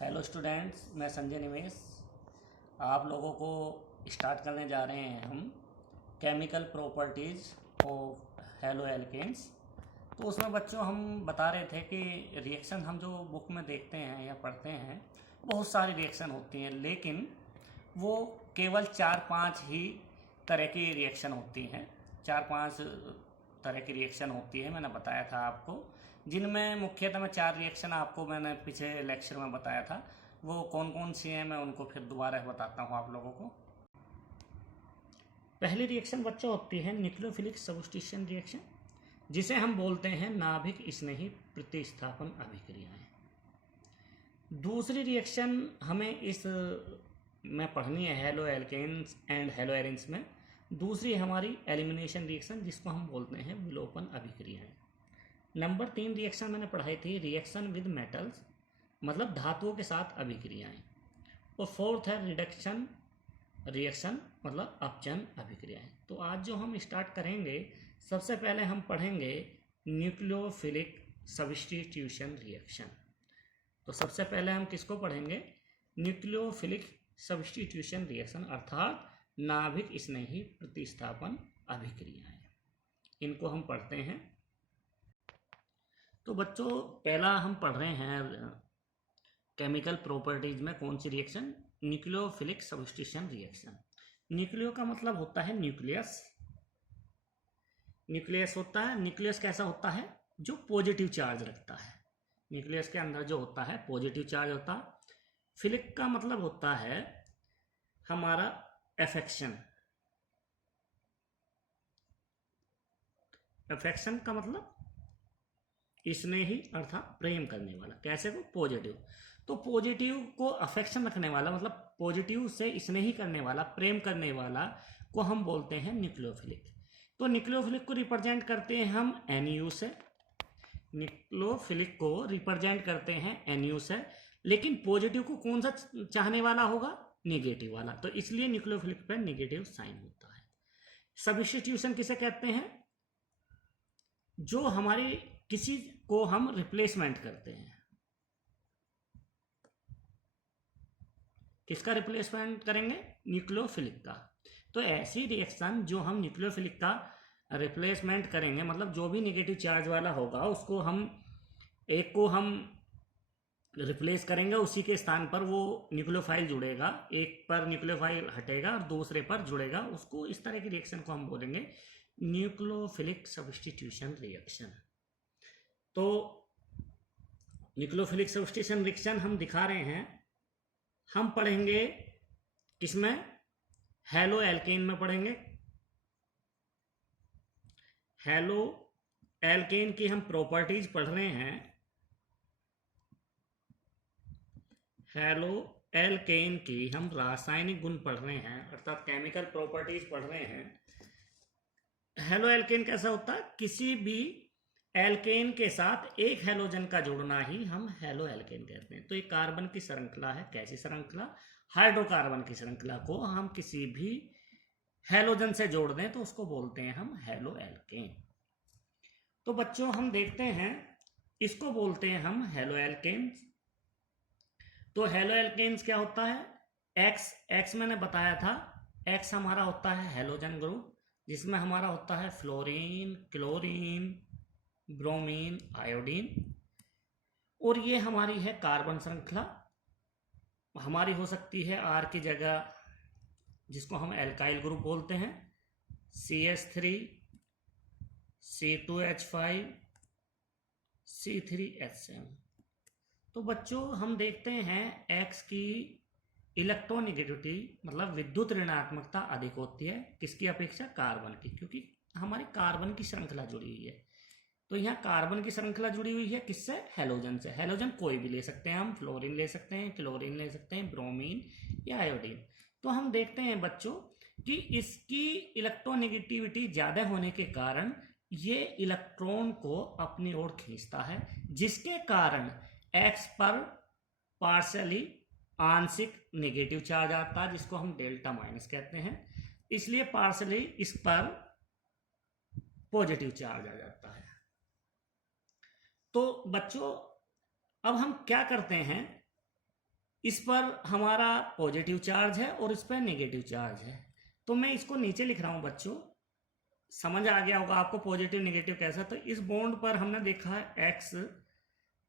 Hello students, मैं संजय निवेश आप लोगों को स्टार्ट करने जा रहे हैं हम chemical properties of haloalkanes. तो उसमें बच्चों हम बता रहे थे कि रिएक्शन हम जो बुक में देखते हैं या पढ़ते हैं, बहुत सारी रिएक्शन होती हैं, लेकिन वो केवल 4-5 ही तरह की रिएक्शन होती हैं। 4-5 तरह की रिएक्शन होती है, मैंने बताया था आपको, जिनमें मुख्यतः मैं 4 रिएक्शन आपको मैंने पिछले लेक्चर में बताया था। वो कौन कौन सी हैं मैं उनको फिर दोबारा बताता हूँ आप लोगों को। पहली रिएक्शन बच्चों होती है न्यूक्लियोफिलिक सब्स्टिट्यूशन रिएक्शन, जिसे हम बोलते हैं नाभिक स्नेही प्रतिस्थापन अभिक्रियाएं। दूसरी रिएक्शन हमें इस में पढ़नी है haloalkanes and haloarenes में। दूसरी हमारी एलिमिनेशन रिएक्शन, जिसको हम बोलते हैं विलोपन अभिक्रियाएं। नंबर 3 रिएक्शन मैंने पढ़ाई थी रिएक्शन विद मेटल्स, मतलब धातुओं के साथ अभिक्रियाएं। और फोर्थ है रिडक्शन रिएक्शन, मतलब अपचयन अभिक्रियाएं। तो आज जो हम स्टार्ट करेंगे, सबसे पहले हम पढ़ेंगे न्यूक्लियोफिलिक सब्स्टिट्यूशन रिएक्शन। तो सबसे पहले हम किसको पढ़ेंगे? न्यूक्लियोफिलिक सब्स्टिट्यूशन रिएक्शन, अर्थात नाभिक स्नेही प्रतिस्थापन अभिक्रियाएं। इनको हम पढ़ते हैं। तो बच्चों, पहला हम पढ़ रहे हैं केमिकल प्रॉपर्टीज में कौन सी reaction? Nucleophilic substitution reaction. Nucleo का मतलब होता है न्यूक्लियस। न्यूक्लियस होता है, न्यूक्लियस कैसा होता है? जो पॉजिटिव चार्ज रखता है। न्यूक्लियस के अंदर जो होता है पॉजिटिव चार्ज होता है। फिलिक का मतलब होता है हमारा एफेक्शन। एफेक्शन का मतलब इसने ही अर्थात प्रेम करने वाला। कैसे को? पॉजिटिव। तो पॉजिटिव को अफेक्शन रखने वाला, मतलब पॉजिटिव से इसने ही करने वाला, प्रेम करने वाला को हम बोलते हैं न्यूक्लियोफिलिक। तो न्यूक्लियोफिलिक को रिप्रेजेंट करते हैं हम NU से। न्यूक्लियोफिलिक को रिप्रेजेंट करते हैं NU से, लेकिन पॉजिटिव को कौन सा चाहने वाला होगा? निगेटिव वाला। तो इसलिए न्यूक्लियोफिलिक पर निगेटिव साइन होता है। सब्स्टिट्यूशन किसे कहते हैं? जो हमारी किसी को हम रिप्लेसमेंट करते हैं। किसका रिप्लेसमेंट करेंगे? न्यूक्लियोफिलिक का। तो ऐसी रिएक्शन जो हम न्यूक्लियोफिलिक का रिप्लेसमेंट करेंगे, मतलब जो भी नेगेटिव चार्ज वाला होगा उसको हम एक को हम रिप्लेस करेंगे, उसी के स्थान पर वो न्यूक्लियोफाइल जुड़ेगा, एक पर न्यूक्लियोफाइल हटेगा और दूसरे पर जुड़ेगा। उसको, इस तरह की रिएक्शन को हम बोलेंगे न्यूक्लियोफिलिक सब्स्टिट्यूशन रिएक्शन। तो न्यूक्लियोफिलिक सब्स्टिट्यूशन रिएक्शन हम दिखा रहे हैं। हम पढ़ेंगे किसमें? हेलो एल्केन में पढ़ेंगे। हेलो एल्केन की हम प्रॉपर्टीज पढ़ रहे हैं। हेलो एल्केन की हम रासायनिक गुण पढ़ रहे हैं, अर्थात केमिकल प्रॉपर्टीज पढ़ रहे हैं। हेलो एल्केन कैसा होता है? किसी भी एल्केन के साथ एक हेलोजन का जोड़ना ही हम हेलो एल्केन कहते हैं। तो ये कार्बन की श्रृंखला है। कैसी श्रृंखला? हाइड्रोकार्बन की श्रृंखला को हम किसी भी हेलोजन से जोड़ दें तो उसको बोलते हैं हम हेलो एल्केन। तो बच्चों, हम देखते हैं, इसको बोलते हैं हम हेलो एल्केन्स। तो हेलो एल्केन्स क्या होता है? एक्स मैंने बताया था। एक्स हमारा होता है हेलोजन ग्रुप, जिसमें हमारा होता है फ्लोरीन, क्लोरीन, ब्रोमीन, आयोडीन। और ये हमारी है कार्बन श्रृंखला। हमारी हो सकती है R की जगह, जिसको हम एल्काइल ग्रुप बोलते हैं, CH3, C2H5, C3H7। तो बच्चों, हम देखते हैं X की इलेक्ट्रोनेगेटिविटी, मतलब विद्युत ऋणात्मकता अधिक होती है किसकी अपेक्षा? कार्बन की, क्योंकि हमारी कार्बन की श्रृंखला जुड़ी हुई है। तो यहाँ कार्बन की श्रृंखला जुड़ी हुई है किससे? हेलोजन से। हेलोजन कोई भी ले सकते हैं हम, फ्लोरीन ले सकते हैं, क्लोरीन ले सकते हैं, ब्रोमीन या आयोडीन। तो हम देखते हैं बच्चों कि इसकी इलेक्ट्रोनेगेटिविटी ज़्यादा होने के कारण ये इलेक्ट्रॉन को अपनी ओर खींचता है, जिसके कारण एक्स पर पार्शियली आंशिक नेगेटिव चार्ज आता है, जिसको हम डेल्टा माइनस कहते हैं। इसलिए पार्शियली इस पर पॉजिटिव चार्ज आ जाता है। तो बच्चों, अब हम क्या करते हैं? इस पर हमारा पॉजिटिव चार्ज है और इस पर नेगेटिव चार्ज है। तो मैं इसको नीचे लिख रहा हूं बच्चों, समझ आ गया होगा आपको पॉजिटिव नेगेटिव कैसा। तो इस बॉन्ड पर हमने देखा है एक्स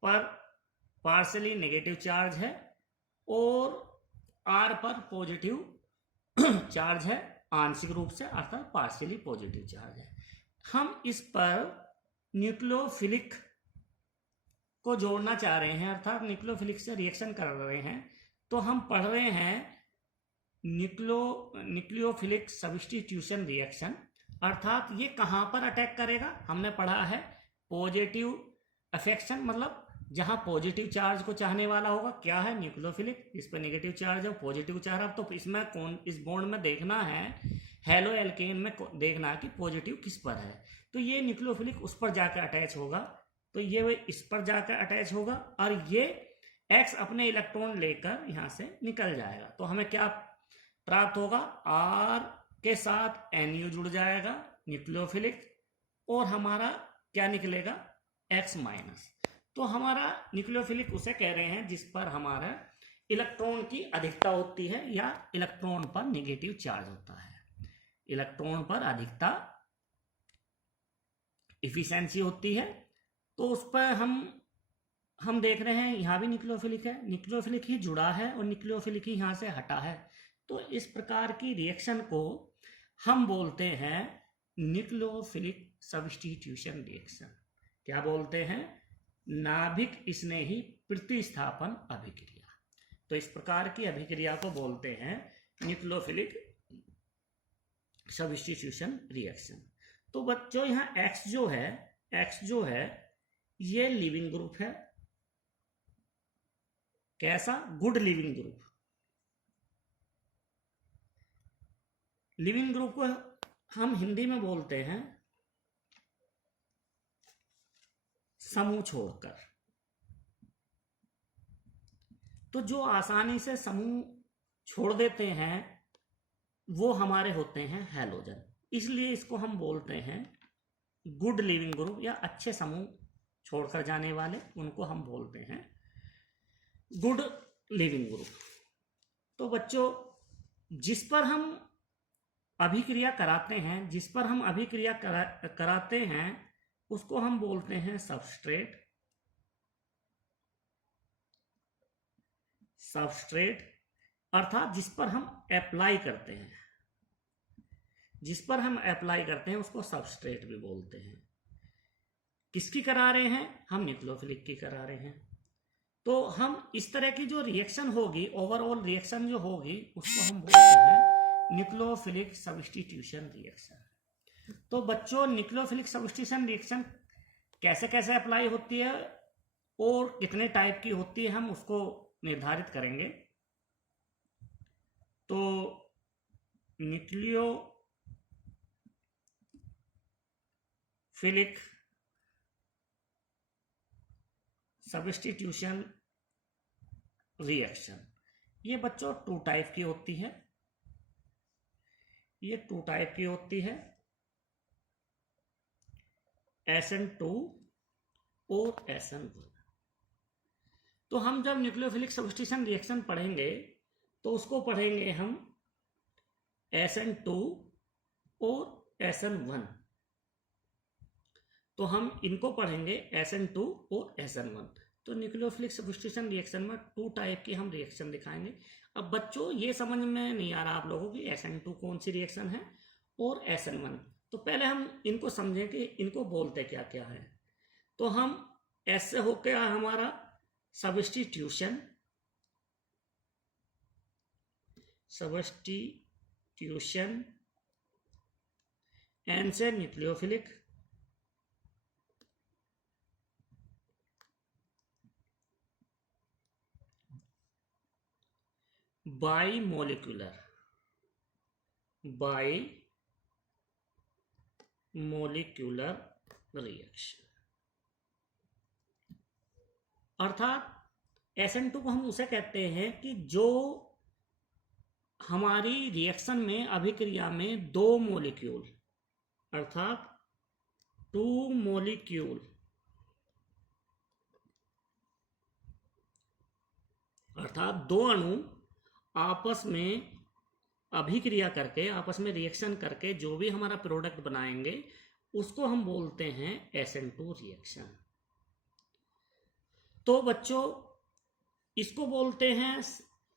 पर पार्शियली नेगेटिव चार्ज है और आर पर पॉजिटिव चार्ज है, आंशिक रूप से, अर्थात पार्शियली पॉजिटिव चार्ज है। हम इस पर न्यूक्लियोफिलिक को जोड़ना चाह रहे हैं, अर्थात न्यूक्लियोफिलिक से रिएक्शन कर रहे हैं। तो हम पढ़ रहे हैं न्यूक्लियोफिलिक सब्स्टिट्यूशन रिएक्शन, अर्थात ये कहां पर अटैक करेगा। हमने पढ़ा है पॉजिटिव अफेक्शन, मतलब जहां पॉजिटिव चार्ज को चाहने वाला होगा, क्या है, न्यूक्लियोफिलिक। इस पर नेगेटिव चार्ज है, पॉजिटिव चार्ज है। तो इसमें इस बॉन्ड में देखना है, हेलो एल्केन में देखना है कि पॉजिटिव किस पर है। तो ये न्यूक्लियोफिलिक उस पर जाकर अटैच होगा, तो ये इस पर जाकर अटैच होगा और ये एक्स अपने इलेक्ट्रॉन लेकर यहां से निकल जाएगा। तो हमें क्या प्राप्त होगा, आर के साथ NU जुड़ जाएगा न्यूक्लियोफिलिक, और हमारा क्या निकलेगा, एक्स माइनस। तो हमारा न्यूक्लियोफिलिक उसे कह रहे हैं जिस पर हमारा इलेक्ट्रॉन की अधिकता होती है या इलेक्ट्रॉन पर नेगेटिव चार्ज होता है। इलेक्ट्रॉन पर अधिकता इफिशिएंसी होती है। तो उस पर हम देख रहे हैं यहाँ भी न्यूक्लियोफिलिक है, न्यूक्लियोफिलिक ही जुड़ा है और न्यूक्लियोफिलिक ही यहाँ से हटा है। तो इस प्रकार की रिएक्शन को हम बोलते हैं न्यूक्लियोफिलिक सब्स्टिट्यूशन रिएक्शन। क्या बोलते हैं, नाभिक स्नेही प्रतिस्थापन अभिक्रिया। तो इस प्रकार की अभिक्रिया को बोलते हैं न्यूक्लियोफिलिक सब्स्टिट्यूशन रिएक्शन। तो बच्चों यहाँ एक्स जो है ये लिविंग ग्रुप है। कैसा, good leaving group. Leaving group को हम हिंदी में बोलते हैं समूह छोड़कर। तो जो आसानी से समूह छोड़ देते हैं वो हमारे होते हैं हैलोजन, इसलिए इसको हम बोलते हैं गुड लिविंग ग्रुप, या अच्छे समूह छोड़कर जाने वाले, उनको हम बोलते हैं गुड लिविंग ग्रुप। तो बच्चों जिस पर हम अभिक्रिया कराते हैं उसको हम बोलते हैं सबस्ट्रेट, अर्थात जिस पर हम अप्लाई करते हैं उसको सबस्ट्रेट भी बोलते हैं। किसकी करा रहे हैं, हम न्यूक्लियोफिलिक की करा रहे हैं। तो हम इस तरह की जो रिएक्शन होगी, ओवरऑल रिएक्शन जो होगी, उसको हम बोलते हैं न्यूक्लियोफिलिक सब्स्टिट्यूशन रिएक्शन। तो बच्चों न्यूक्लियोफिलिक सब्स्टिट्यूशन रिएक्शन कैसे कैसे अप्लाई होती है और कितने टाइप की होती है, हम उसको निर्धारित करेंगे। तो न्यूक्लियोफिलिक सब्स्टिट्यूशन रिएक्शन ये बच्चों टू टाइप की होती है। SN2 और SN1। तो हम जब न्यूक्लियोफिलिक सब्स्टिट्यूशन रिएक्शन पढ़ेंगे तो उसको पढ़ेंगे हम SN2 और SN1। तो हम इनको पढ़ेंगे SN2 और SN1। तो न्यूक्लियोफिलिक सब्स्टिट्यूशन रिएक्शन में टू टाइप की हम रिएक्शन दिखाएंगे। अब बच्चों ये समझ में नहीं आ रहा आप लोगों की SN2 कौन सी रिएक्शन है और SN1, तो पहले हम इनको समझें कि इनको बोलते क्या क्या है। तो हम S से होकर हमारा सब्स्टिट्यूशन N से न्यूक्लियोफिलिक, बाई मोलिकुलर रिएक्शन, अर्थात SN2 को हम उसे कहते हैं कि जो हमारी रिएक्शन में अभिक्रिया में दो मोलिक्यूल, अर्थात 2 मोलिक्यूल, अर्थात दो अणु आपस में अभिक्रिया करके, आपस में रिएक्शन करके जो भी हमारा प्रोडक्ट बनाएंगे उसको हम बोलते हैं SN2 रिएक्शन। तो बच्चों इसको बोलते हैं,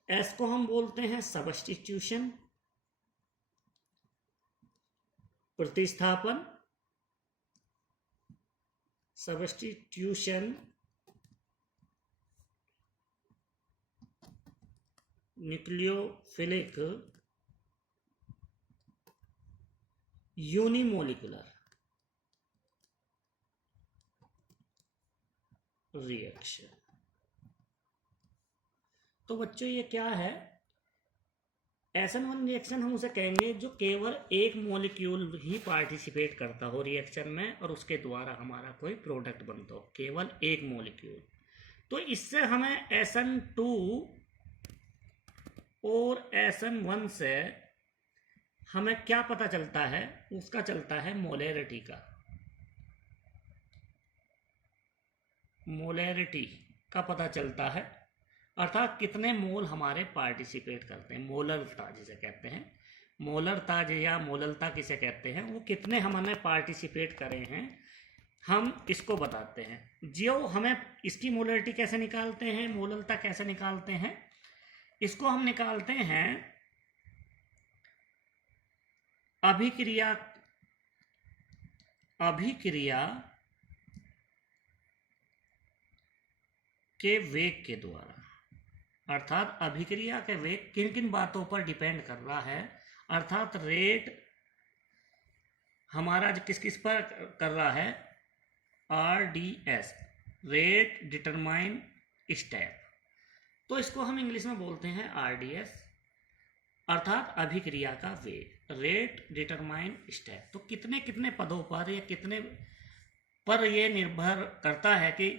एस को हम बोलते हैं सबस्टिट्यूशन, प्रतिस्थापन, सबस्टिट्यूशन, न्यूक्लियोफिलिक यूनिमोलिकुलर रिएक्शन। तो बच्चों ये क्या है? SN1 रिएक्शन हम उसे कहेंगे जो केवल एक मॉलिक्यूल ही पार्टिसिपेट करता हो रिएक्शन में और उसके द्वारा हमारा कोई प्रोडक्ट बनता हो, केवल एक मॉलिक्यूल। तो इससे हमें SN2 और SN1 से हमें क्या पता चलता है? उसका चलता है मोलैरिटी का, मोलैरिटी का पता चलता है, अर्थात कितने मोल हमारे पार्टिसिपेट करते हैं, मोलरता जिसे कहते हैं, मोलरता या मोललता किसे कहते हैं, वो कितने हमने पार्टिसिपेट करे हैं हम इसको बताते हैं। जो हमें इसकी मोलैरिटी कैसे निकालते हैं, मोललता कैसे निकालते हैं, इसको हम निकालते हैं अभिक्रिया के वेग के द्वारा। अर्थात अभिक्रिया के वेग किन किन बातों पर डिपेंड कर रहा है, अर्थात रेट हमारा किस किस पर कर रहा है, RDS, रेट डिटरमाइन स्टेप। तो इसको हम इंग्लिश में बोलते हैं RDS, अर्थात अभिक्रिया का वेग, रेट डिटरमाइन स्टेप। तो कितने कितने पदों पर या कितने पर यह निर्भर करता है कि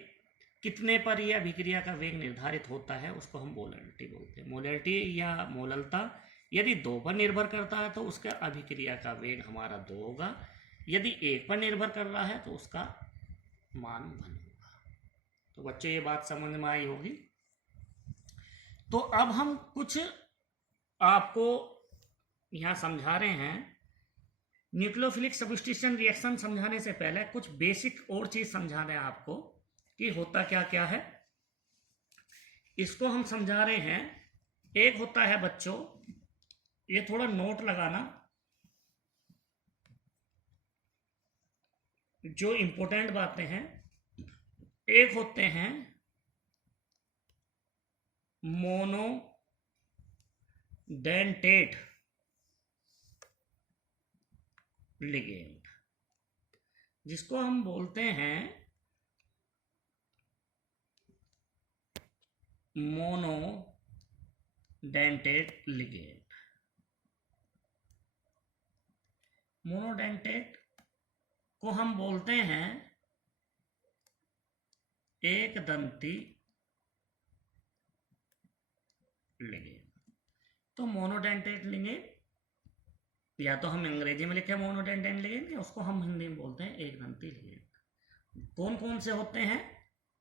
कितने पर यह अभिक्रिया का वेग निर्धारित होता है, उसको हम मोलैरिटी बोलते हैं। मोलैरिटी या मोललता यदि 2 पर निर्भर करता है तो उसका अभिक्रिया का वेग हमारा 2 होगा, यदि 1 पर निर्भर कर रहा है तो उसका मान 1 होगा। तो बच्चों ये बात समझ में आई होगी। तो अब हम कुछ आपको यहाँ समझा रहे हैं। न्यूक्लियोफिलिक सब्स्टिट्यूशन रिएक्शन समझाने से पहले कुछ बेसिक और चीज समझा रहे हैं आपको कि होता क्या क्या है, इसको हम समझा रहे हैं। एक होता है बच्चों, ये थोड़ा नोट लगाना, जो इंपॉर्टेंट बातें हैं। एक होते हैं मोनोडेंटेट लिगेंड, जिसको हम बोलते हैं मोनोडेंटेट लिगेंड। मोनोडेंटेट को हम बोलते हैं एक दंती लिगेंड। तो मोनोडेंटेट लिगेंड या तो हम अंग्रेजी में लिखे मोनोडेंटेट लिगेंड, या उसको हम हिंदी में बोलते हैं एक दंती लिगेंड। कौन कौन से होते हैं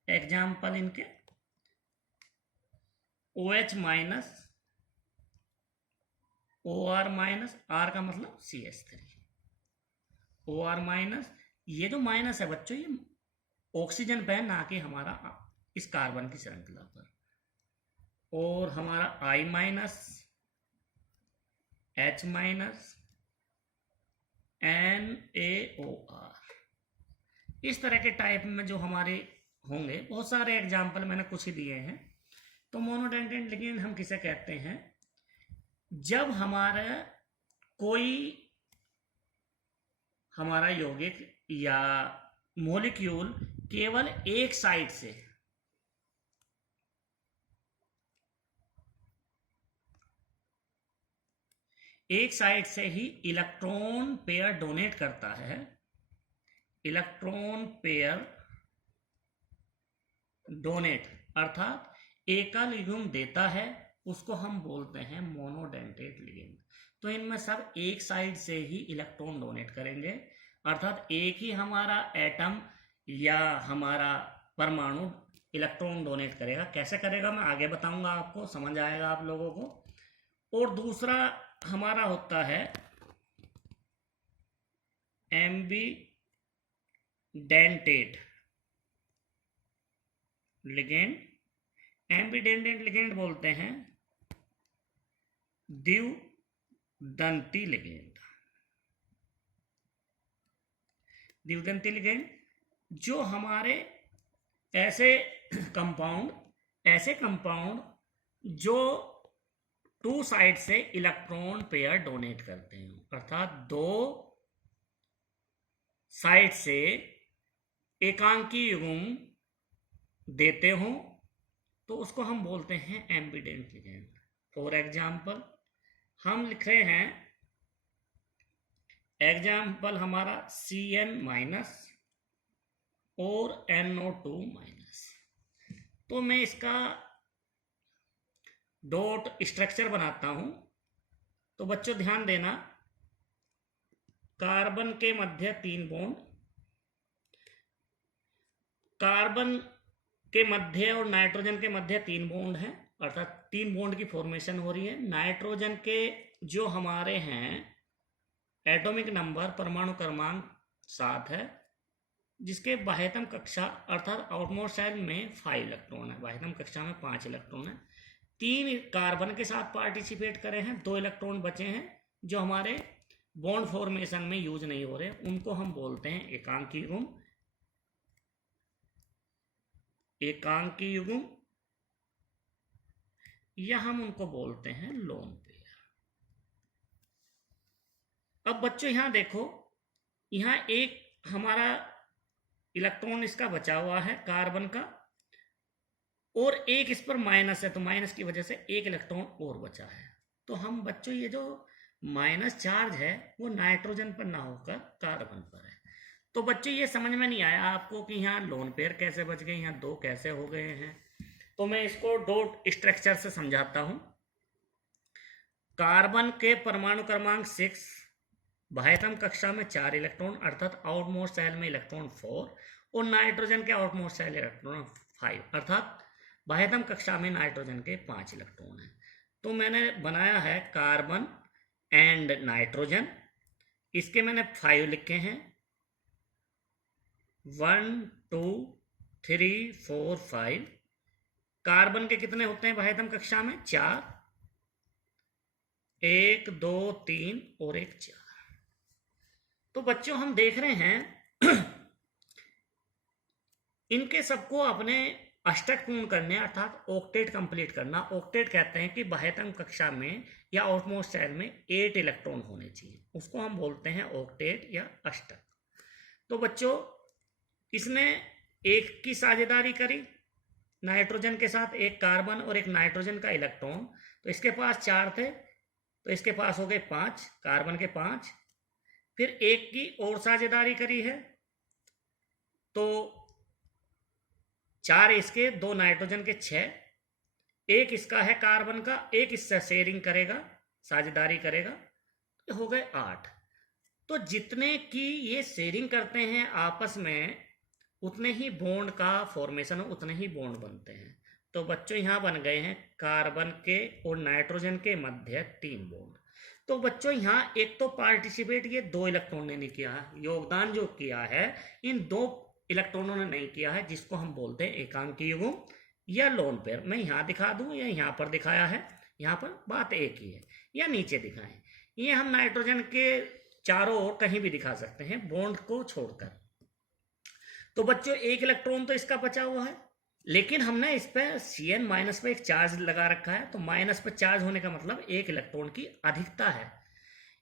एग्जाम्पल इनके? OH minus, OR minus, R का मतलब CH3, OR माइनस। ये जो माइनस है बच्चों ये ऑक्सीजन पे है, ना कि हमारा इस कार्बन की श्रृंखला पर। और हमारा I minus, H minus, NaOR, इस तरह के टाइप में जो हमारे होंगे, बहुत सारे एग्जाम्पल मैंने कुछ ही दिए हैं। तो मोनोडेंटेट लिगेंड हम किसे कहते हैं? जब हमारा यौगिक या मॉलिक्यूल केवल एक साइड से ही इलेक्ट्रॉन पेयर डोनेट करता है, इलेक्ट्रॉन पेयर डोनेट अर्थात एकल युग्म देता है, उसको हम बोलते हैं मोनोडेंटेट लिगेंड। तो इनमें सब एक साइड से ही इलेक्ट्रॉन डोनेट करेंगे, अर्थात एक ही हमारा एटम या हमारा परमाणु इलेक्ट्रॉन डोनेट करेगा। कैसे करेगा मैं आगे बताऊंगा, आपको समझ आएगा आप लोगों को। और दूसरा हमारा होता है एम्बीडेंटेट लिगेंड। एम्बीडेंटेट लिगेंड बोलते हैं द्विदंती लिगेंड। द्विदंती लिगेंड जो हमारे ऐसे कंपाउंड जो टू साइड से इलेक्ट्रॉन पेयर डोनेट करते हैं, अर्थात दो साइड से एकांकी युग्म देते हो, तो उसको हम बोलते हैं एम्बीडेंट लिगेंड। फॉर एग्जाम्पल हम लिख रहे हैं, एग्जाम्पल हमारा CN- और NO2-। तो मैं इसका डॉट स्ट्रक्चर बनाता हूं। तो बच्चों ध्यान देना, कार्बन के मध्य 3 बॉन्ड, कार्बन के मध्य और नाइट्रोजन के मध्य 3 बॉन्ड हैं, अर्थात 3 बॉन्ड की फॉर्मेशन हो रही है। नाइट्रोजन के जो हमारे हैं एटॉमिक नंबर परमाणु क्रमांक 7 है, जिसके बाह्यतम कक्षा अर्थात आउटमोस्ट शेल में 5 इलेक्ट्रॉन है, बाह्यतम कक्षा में 5 इलेक्ट्रॉन है। 3 कार्बन के साथ पार्टिसिपेट करे हैं, 2 इलेक्ट्रॉन बचे हैं जो हमारे बॉन्ड फॉर्मेशन में यूज नहीं हो रहे, उनको हम बोलते हैं एकांकी युग्म। एकांकी युग्म या हम उनको बोलते हैं लोन पेयर। अब बच्चों यहां देखो, यहां एक हमारा इलेक्ट्रॉन इसका बचा हुआ है कार्बन का, और एक इस पर माइनस है, तो माइनस की वजह से एक इलेक्ट्रॉन और बचा है। तो हम बच्चों ये जो माइनस चार्ज है वो नाइट्रोजन पर ना होकर कार्बन पर है। तो बच्चों ये समझ में नहीं आया आपको कि यहाँ लोन पेयर कैसे बच गए, यहाँ 2 कैसे हो गए हैं। तो मैं इसको डॉट स्ट्रक्चर से समझाता हूं। कार्बन के परमाणु क्रमांक 6, बाह्यतम कक्षा में 4 इलेक्ट्रॉन अर्थात आउटमोस्ट शेल में इलेक्ट्रॉन 4, और नाइट्रोजन के आउटमोस्ट शेल इलेक्ट्रॉन 5 अर्थात बाह्यतम कक्षा में नाइट्रोजन के 5 इलेक्ट्रॉन हैं। तो मैंने बनाया है कार्बन एंड नाइट्रोजन, इसके मैंने 5 लिखे हैं, 1 2 3 4 5। कार्बन के कितने होते हैं बाह्यतम कक्षा में? 4, 1 2 3 और 1 4। तो बच्चों हम देख रहे हैं इनके सबको अपने अष्टक पूर्ण करने अर्थात ऑक्टेट कंप्लीट करना। ऑक्टेट कहते हैं कि बाह्यतम कक्षा में या आउटमोस्ट शेल में 8 इलेक्ट्रॉन होने चाहिए, उसको हम बोलते हैं ऑक्टेट या अष्टक। तो बच्चों इसने एक की साझेदारी करी नाइट्रोजन के साथ, एक कार्बन और एक नाइट्रोजन का इलेक्ट्रॉन, तो इसके पास 4 थे, तो इसके पास हो गए 5, कार्बन के 5। फिर एक की और साझेदारी करी है, तो 4 इसके, 2 नाइट्रोजन के 6, एक इसका है कार्बन का, एक इससे शेयरिंग करेगा, साझेदारी करेगा, तो हो गए 8। तो जितने की ये शेयरिंग करते हैं आपस में उतने ही बॉन्ड का फॉर्मेशन, उतने ही बॉन्ड बनते हैं। तो बच्चों यहां बन गए हैं कार्बन के और नाइट्रोजन के मध्य 3 बॉन्ड। तो बच्चों यहां एक तो पार्टिसिपेट ये 2 इलेक्ट्रॉन ने नहीं किया है, योगदान जो किया है इन 2 इलेक्ट्रॉनों ने नहीं किया है, जिसको हम बोलते हैं एकांकी युग्म या लोन पेयर। मैं यहां दिखा दूं या यहां पर दिखाया है, यहां पर बात एक ही है, या नीचे दिखाएं, ये हम नाइट्रोजन के चारों ओर कहीं भी दिखा सकते हैं बॉन्ड को छोड़कर। तो बच्चों एक इलेक्ट्रॉन तो इसका बचा हुआ है, लेकिन हमने इस पर Cn- पे एक चार्ज लगा रखा है, तो माइनस पे चार्ज होने का मतलब एक इलेक्ट्रॉन की अधिकता है।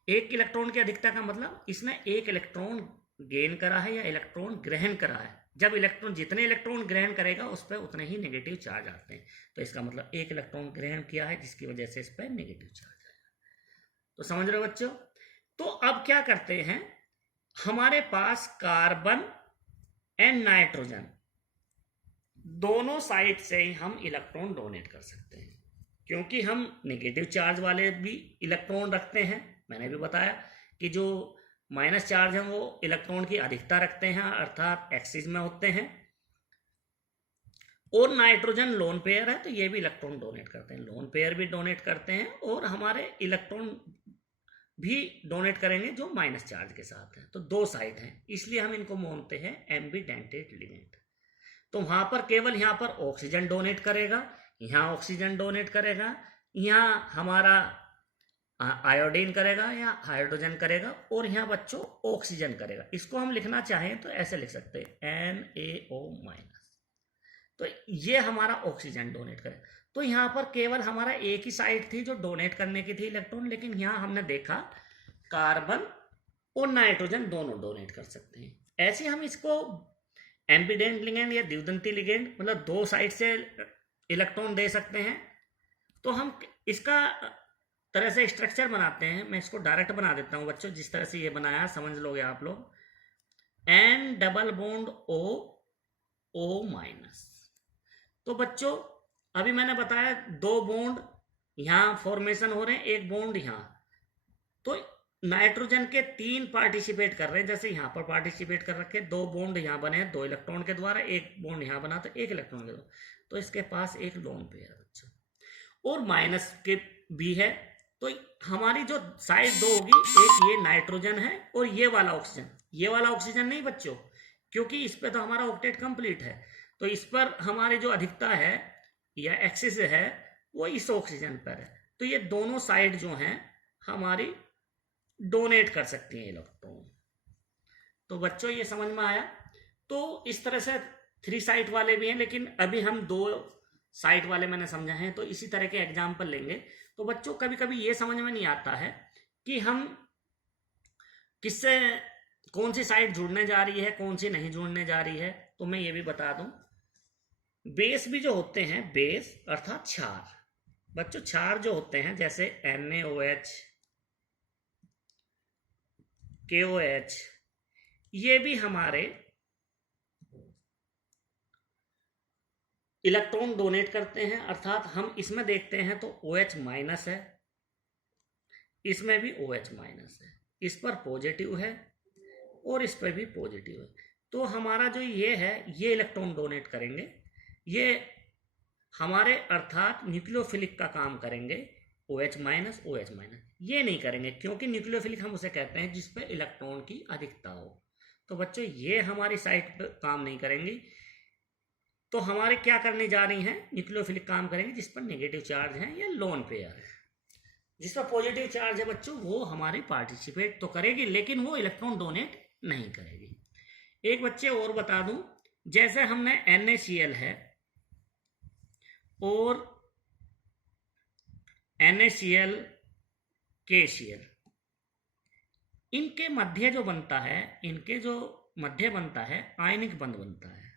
एक इलेक्ट्रॉन की अधिकता का मतलब इसने एक इलेक्ट्रॉन गेन करा है या इलेक्ट्रॉन ग्रहण करा है। जब इलेक्ट्रॉन जितने इलेक्ट्रॉन ग्रहण करेगा उस पर उतने ही नेगेटिव चार्ज आते हैं, तो इसका मतलब एक इलेक्ट्रॉन ग्रहण किया है जिसकी वजह से इस पर नेगेटिव चार्ज आएगा। तो समझ रहे हो बच्चों? तो अब क्या करते हैं, हमारे पास कार्बन एंड नाइट्रोजन दोनों साइड से ही हम इलेक्ट्रॉन डोनेट कर सकते हैं, क्योंकि हम नेगेटिव चार्ज वाले भी इलेक्ट्रॉन रखते हैं। मैंने भी बताया कि जो माइनस चार्ज है वो इलेक्ट्रॉन की अधिकता रखते हैं, अर्थात एक्सिस में होते हैं, और नाइट्रोजन लोन पेयर है तो ये भी इलेक्ट्रॉन डोनेट करते हैं, लोन पेयर भी डोनेट करते हैं और हमारे इलेक्ट्रॉन भी डोनेट करेंगे जो माइनस चार्ज के साथ है। तो दो साइड हैं, इसलिए हम इनको बोलते हैं एम्बिडेंटेड लिगेंड। तो वहां पर केवल यहाँ पर ऑक्सीजन डोनेट करेगा, यहाँ ऑक्सीजन डोनेट करेगा, यहाँ हमारा आयोडीन करेगा या हाइड्रोजन करेगा और यहाँ बच्चों ऑक्सीजन करेगा। इसको हम लिखना चाहें तो ऐसे लिख सकते हैं NaO माइनस। तो ये हमारा ऑक्सीजन डोनेट करेगा। तो यहाँ पर केवल हमारा एक ही साइड थी जो डोनेट करने की थी इलेक्ट्रॉन, लेकिन यहाँ हमने देखा कार्बन और नाइट्रोजन दोनों डोनेट कर सकते हैं। ऐसे हम इसको एम्बिडेंट लिगेंड या द्विदंती लिगेंड, मतलब दो साइड से इलेक्ट्रॉन दे सकते हैं। तो हम इसका तरह से स्ट्रक्चर बनाते हैं, मैं इसको डायरेक्ट बना देता हूं बच्चों, जिस तरह से ये बनाया समझ लोगे आप लोग। N double bond O minus. तो बच्चों अभी मैंने बताया दो बॉन्ड यहां फॉर्मेशन हो रहे हैं, एक बॉन्ड यहां। तो नाइट्रोजन के तीन पार्टिसिपेट कर रहे हैं, जैसे यहां पर पार्टिसिपेट कर रखे, दो बॉन्ड यहां बने हैं 2 इलेक्ट्रॉन के द्वारा, एक बॉन्ड यहां बना तो 1 इलेक्ट्रॉन के द्वारा। तो इसके पास एक लोन पेयर है बच्चों, और माइनस के भी है। तो हमारी जो साइड दो होगी, एक ये नाइट्रोजन है और ये वाला ऑक्सीजन। ये वाला ऑक्सीजन नहीं बच्चों, क्योंकि इस पे तो हमारा ऑक्टेट कंप्लीट है, तो इस पर हमारी जो अधिकता है या एक्सिस है वो इस ऑक्सीजन पर है। तो ये दोनों साइड जो हैं हमारी डोनेट कर सकती हैं इलेक्ट्रॉन। तो बच्चों ये समझ में आया। तो इस तरह से 3 साइड वाले भी हैं, लेकिन अभी हम 2 साइड वाले मैंने समझा है, तो इसी तरह के एग्जाम्पल लेंगे। तो बच्चों कभी कभी ये समझ में नहीं आता है कि हम किससे कौन सी साइड जुड़ने जा रही है, कौन सी नहीं जुड़ने जा रही है। तो मैं ये भी बता दूं, बेस भी जो होते हैं, बेस अर्थात क्षार बच्चों, क्षार जो होते हैं जैसे NaOH, KOH, ये भी हमारे इलेक्ट्रॉन डोनेट करते हैं। अर्थात हम इसमें देखते हैं तो OH माइनस है, इसमें भी OH माइनस है, इस पर पॉजिटिव है और इस पर भी पॉजिटिव है। तो हमारा जो ये है ये इलेक्ट्रॉन डोनेट करेंगे, ये हमारे अर्थात न्यूक्लियोफिलिक का काम करेंगे। OH माइनस OH माइनस ये नहीं करेंगे, क्योंकि न्यूक्लियोफिलिक हम उसे कहते हैं जिस पे इलेक्ट्रॉन की अधिकता हो। तो बच्चों ये हमारी साइड पर काम नहीं करेंगी। तो हमारे क्या करने जा रही हैं, न्यूक्लियोफिलिक काम करेंगे जिस पर नेगेटिव चार्ज है या लोन पेयर है। जिस पर पॉजिटिव चार्ज है बच्चों वो हमारी पार्टिसिपेट तो करेगी, लेकिन वो इलेक्ट्रॉन डोनेट नहीं करेगी। एक बच्चे और बता दूं, जैसे हमने NaCl है और NaCl KCl, इनके मध्य जो बनता है, इनके जो मध्य बनता है आयनिक बंध बनता है।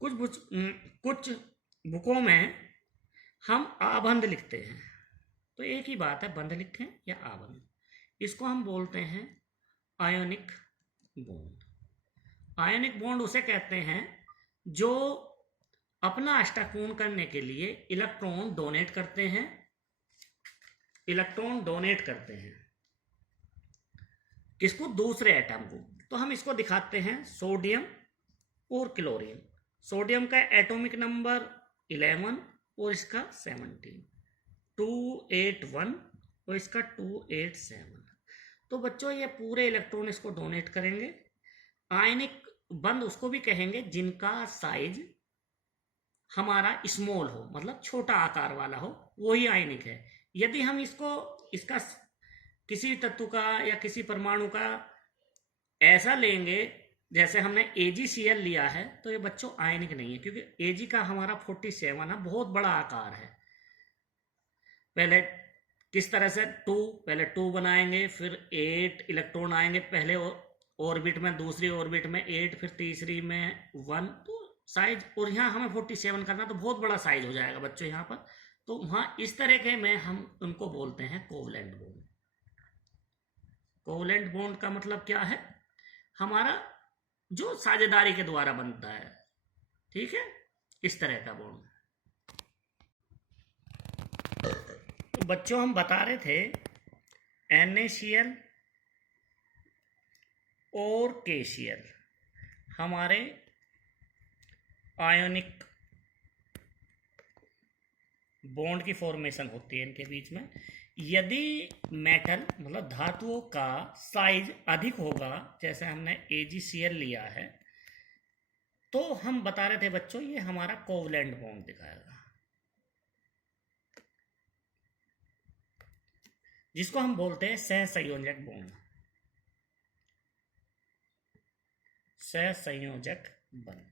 कुछ बुकों में हम आबंध लिखते हैं, तो एक ही बात है, बंध लिखें या आबंध। इसको हम बोलते हैं आयोनिक बॉन्ड। आयोनिक बॉन्ड उसे कहते हैं जो अपना अष्टकोण करने के लिए इलेक्ट्रॉन डोनेट करते हैं, इलेक्ट्रॉन डोनेट करते हैं किसको, दूसरे एटम को। तो हम इसको दिखाते हैं सोडियम और क्लोरीन। सोडियम का एटॉमिक नंबर 11 और इसका 17, 281 और इसका 287। तो बच्चों ये पूरे इलेक्ट्रॉन इसको डोनेट करेंगे। आयनिक बंध उसको भी कहेंगे जिनका साइज हमारा स्मॉल हो, मतलब छोटा आकार वाला हो, वही आयनिक है। यदि हम इसका किसी तत्व का या किसी परमाणु का ऐसा लेंगे जैसे हमने AgCl लिया है, तो ये बच्चों आयनिक नहीं है, क्योंकि Ag का हमारा 47 है, बहुत बड़ा आकार है। पहले किस तरह से पहले 2 बनाएंगे, फिर 8 इलेक्ट्रॉन आएंगे पहले ऑर्बिट में, दूसरी ऑर्बिट में 8, फिर तीसरी में 1। तो साइज, और यहाँ हमें 47 करना, तो बहुत बड़ा साइज हो जाएगा बच्चों यहाँ पर। तो वहाँ इस तरह के में हम उनको बोलते हैं कोवलेंट बॉन्ड। कोवलेंट बॉन्ड का मतलब क्या है, हमारा जो साझेदारी के द्वारा बनता है, ठीक है, इस तरह का बॉन्ड। तो बच्चों हम बता रहे थे NaCl और KCl हमारे आयोनिक बॉन्ड की फॉर्मेशन होती है इनके बीच में। यदि मेटल मतलब धातुओं का साइज अधिक होगा, जैसे हमने AgCl लिया है, तो हम बता रहे थे बच्चों ये हमारा कोवलेंट बॉन्ड दिखाएगा, जिसको हम बोलते हैं सहसंयोजक बॉन्ड, सहसंयोजक बंध।